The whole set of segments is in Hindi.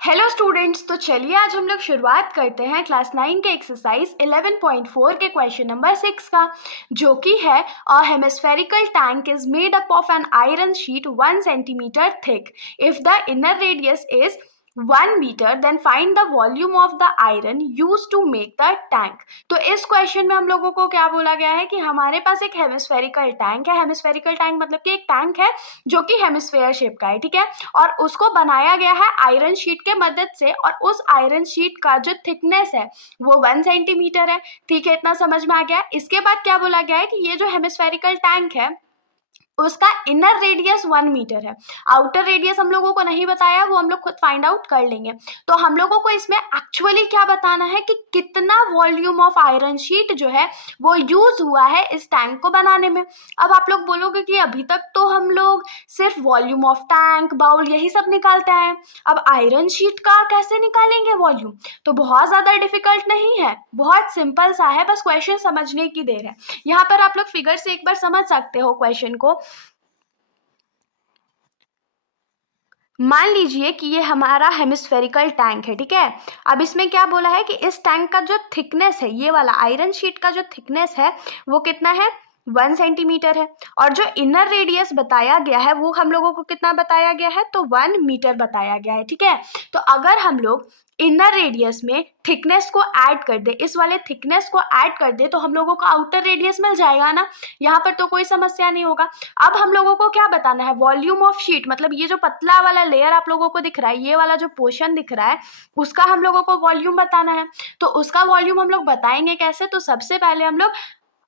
हेलो स्टूडेंट्स, तो चलिए आज हम लोग शुरुआत करते हैं क्लास 9 के एक्सरसाइज 11.4 के क्वेश्चन नंबर 6 का, जो कि है a hemispherical tank is made up of an iron sheet 1 centimetre thick. If the inner radius is 1 metre then find the volume of the iron use to make the tank. तो इस क्वेश्चन में हम लोगों को क्या बोला गया है कि हमारे पास एक हेमिस्फेरिकल टैंक है. हेमिस्फेरिकल टैंक मतलब कि एक टैंक है जो कि हेमिस्फेयर शेप का है, ठीक है, और उसको बनाया गया है आयरन शीट के मदद से, और उस आयरन शीट का जो थिकनेस है वो 1 सेंटीमीटर है. ठीक है, इतना समझ में आ गया. इसके बाद क्या बोला गया है कि ये जो हेमिस्फेरिकल टैंक है उसका इनर रेडियस 1 मीटर है. आउटर रेडियस हम लोगों को नहीं बताया, वो हम लोग खुद फाइंड आउट कर लेंगे. तो हम लोगों को इसमें एक्चुअली क्या बताना है कि कितना वॉल्यूम ऑफ आयरन शीट जो है वो यूज हुआ है इस टैंक को बनाने में. अब आप लोग बोलोगे कि अभी तक तो हम लोग सिर्फ वॉल्यूम ऑफ टैंक, बाउल यही सब निकालते हैं, अब आयरन शीट का कैसे निकालेंगे वॉल्यूम? तो बहुत ज़्यादा डिफिकल्ट नहीं है, बहुत सिंपल सा है, बस क्वेश्चन समझने की देर है. यहाँ पर आप लोग फिगर से एक बार समझ सकते हो क्वेश्चन को. मान लीजिए कि ये हमारा हेमिस्फेरिकल टैंक है, ठीक है. अब इसमें क्या बोला है कि इस टैंक का जो थिकनेस है, ये वाला आयरन शीट का जो थिकनेस है वो कितना है? 1 सेंटीमीटर है. और जो इनर रेडियस बताया गया है वो हम लोगों को कितना बताया गया है? तो 1 मीटर बताया गया है, ठीक है. तो अगर हम लोग इनर रेडियस में थिकनेस को ऐड कर दे, इस वाले थिकनेस को ऐड कर दे, तो हम लोगों को आउटर रेडियस मिल जाएगा ना. यहाँ पर तो कोई समस्या नहीं होगा. अब हम लोगों को क्या बताना है? वॉल्यूम ऑफ शीट, मतलब ये जो पतला वाला लेयर आप लोगों को दिख रहा है, ये वाला जो पोर्शन दिख रहा है, उसका हम लोगों को वॉल्यूम बताना है. तो उसका वॉल्यूम हम लोग बताएंगे कैसे? तो सबसे पहले हम लोग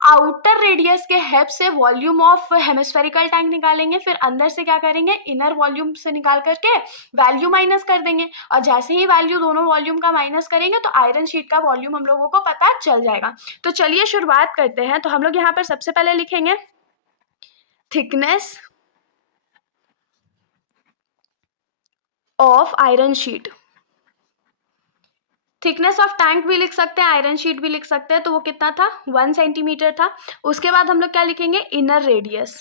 आउटर रेडियस के हेल्प से वॉल्यूम ऑफ हेमिस्फेरिकल टैंक निकालेंगे, फिर अंदर से क्या करेंगे? इनर वॉल्यूम से निकाल करके वैल्यू माइनस कर देंगे, और जैसे ही वैल्यू दोनों वॉल्यूम का माइनस करेंगे तो आयरन शीट का वॉल्यूम हम लोगों को पता चल जाएगा. तो चलिए शुरुआत करते हैं. तो हम लोग यहाँ पर सबसे पहले लिखेंगे thickness of iron sheet. Thickness of tank भी लिख सकते हैं, आयरन शीट भी लिख सकते हैं. तो वो कितना था? 1 सेंटीमीटर था. उसके बाद हम लोग क्या लिखेंगे? Inner radius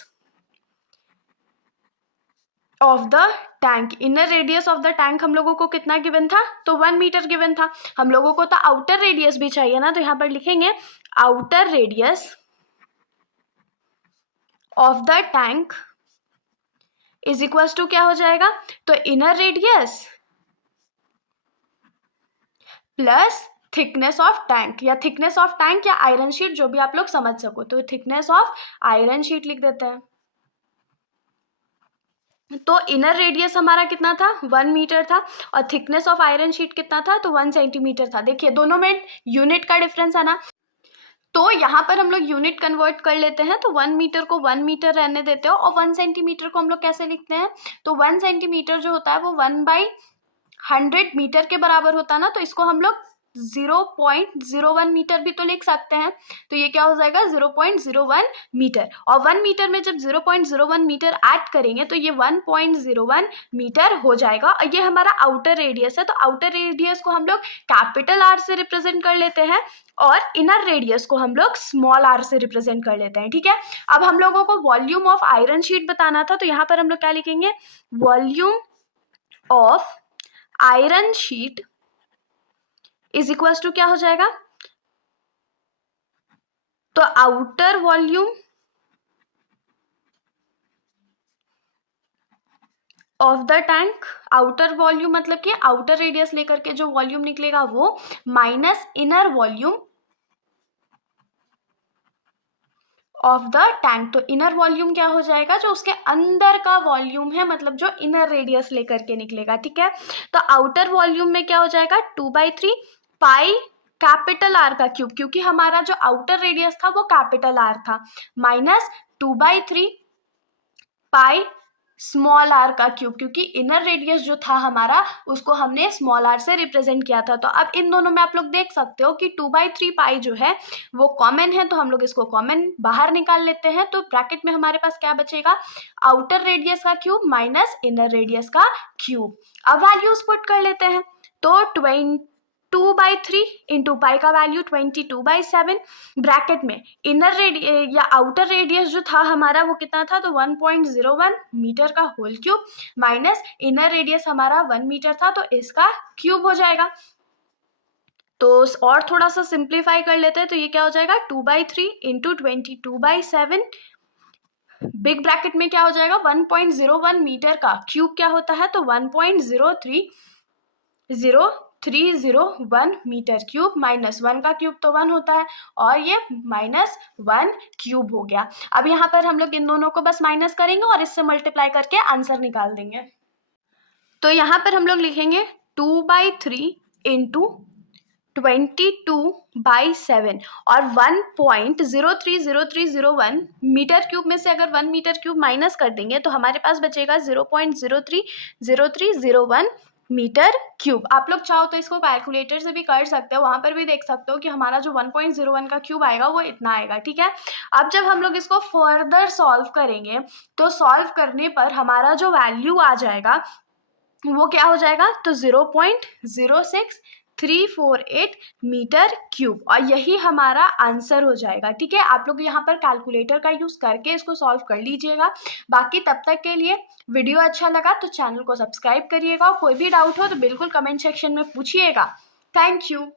of the tank. Inner radius of the tank हम लोगों को कितना गिवन था? तो 1 मीटर गिवन था. हम लोगों को तो आउटर रेडियस भी चाहिए ना, तो यहाँ पर लिखेंगे outer radius of the tank is equal to क्या हो जाएगा? तो inner radius plus thickness of tank, या थिकनेस ऑफ टैंक या आयरन शीट, जो भी आप लोग समझ सको. तो थिकनेस ऑफ आयरन शीट लिख देते हैं. तो इनर रेडियस हमारा कितना था? 1 मीटर था, और थिकनेस ऑफ आयरन शीट कितना था? तो 1 सेंटीमीटर था. देखिए दोनों में यूनिट का डिफरेंस है ना, तो यहाँ पर हम लोग यूनिट कन्वर्ट कर लेते हैं. तो 1 मीटर को 1 मीटर रहने देते हो, और 1 सेंटीमीटर को हम लोग कैसे लिखते हैं? तो 1 सेंटीमीटर जो होता है वो 1/100 मीटर के बराबर होता है ना, तो इसको हम लोग 0.01 मीटर भी तो लिख सकते हैं. तो ये क्या हो जाएगा? 0.01 मीटर. और 1 मीटर में जब 0.01 मीटर ऐड करेंगे तो ये 1.01 मीटर हो जाएगा. और ये हमारा आउटर रेडियस है, तो आउटर रेडियस को हम लोग कैपिटल आर से रिप्रेजेंट कर लेते हैं, और इनर रेडियस को हम लोग स्मॉल आर से रिप्रेजेंट कर लेते हैं, ठीक है. अब हम लोगों को वॉल्यूम ऑफ आयरन शीट बताना था, तो यहाँ पर हम लोग क्या लिखेंगे? Volume of iron sheet is equal to क्या हो जाएगा? तो outer volume of the tank, outer volume मतलब कि आउटर रेडियस लेकर के जो वॉल्यूम निकलेगा वो, minus inner volume of the tank. तो इनर वॉल्यूम क्या हो जाएगा? जो उसके अंदर का वॉल्यूम है, मतलब जो इनर रेडियस लेकर के निकलेगा, ठीक है. तो आउटर वॉल्यूम में क्या हो जाएगा? 2/3 पाई कैपिटल आर का क्यूब, क्योंकि हमारा जो आउटर रेडियस था वो कैपिटल आर था, माइनस 2/3 पाई स्मॉल आर का क्यूब, क्योंकि इनर रेडियस जो था हमारा उसको हमने स्मॉल आर से रिप्रेजेंट किया था. तो अब इन दोनों में आप लोग देख सकते हो कि 2/3 पाई जो है वो कॉमन है, तो हम लोग इसको कॉमन बाहर निकाल लेते हैं. तो ब्रैकेट में हमारे पास क्या बचेगा? आउटर रेडियस का क्यूब माइनस इनर रेडियस का क्यूब. अब वैल्यूज पुट कर लेते हैं. तो 2/3 इंटू पाई का वैल्यू 22/7 ब्रैकेट में इनर रेडियस या आउटर रेडियस जो था हमारा वो कितना था, तो 1.01 मीटर का whole cube minus inner radius हमारा 1 मीटर था तो इसका क्यूब हो जाएगा। तो और थोड़ा सा सिंप्लीफाई कर लेते हैं तो ये क्या हो जाएगा, 2/3 इंटू 22/7 बिग ब्रैकेट में क्या हो जाएगा, 1.01 मीटर का क्यूब क्या होता है, तो 1.0301 मीटर क्यूब माइनस 1 का क्यूब तो 1 होता है और ये -1 क्यूब हो गया। अब यहाँ पर हम लोग इन दोनों को बस माइनस करेंगे और इससे मल्टीप्लाई करके आंसर निकाल देंगे। तो यहाँ पर हम लोग लिखेंगे 2/3 इंटू 22/7 और 1.030301 मीटर क्यूब में से अगर 1 मीटर क्यूब माइनस कर देंगे तो हमारे पास बचेगा 0.030301 मीटर क्यूब। आप लोग चाहो तो इसको कैलकुलेटर से भी कर सकते हो, वहां पर भी देख सकते हो कि हमारा जो 1.01 का क्यूब आएगा वो इतना आएगा। ठीक है, अब जब हम लोग इसको फर्दर सॉल्व करेंगे तो सॉल्व करने पर हमारा जो वैल्यू आ जाएगा वो क्या हो जाएगा, तो 0.06348 मीटर क्यूब और यही हमारा आंसर हो जाएगा। ठीक है, आप लोग यहाँ पर कैलकुलेटर का यूज़ करके इसको सॉल्व कर लीजिएगा। बाकी तब तक के लिए वीडियो अच्छा लगा तो चैनल को सब्सक्राइब करिएगा और कोई भी डाउट हो तो बिल्कुल कमेंट सेक्शन में पूछिएगा। Thank you.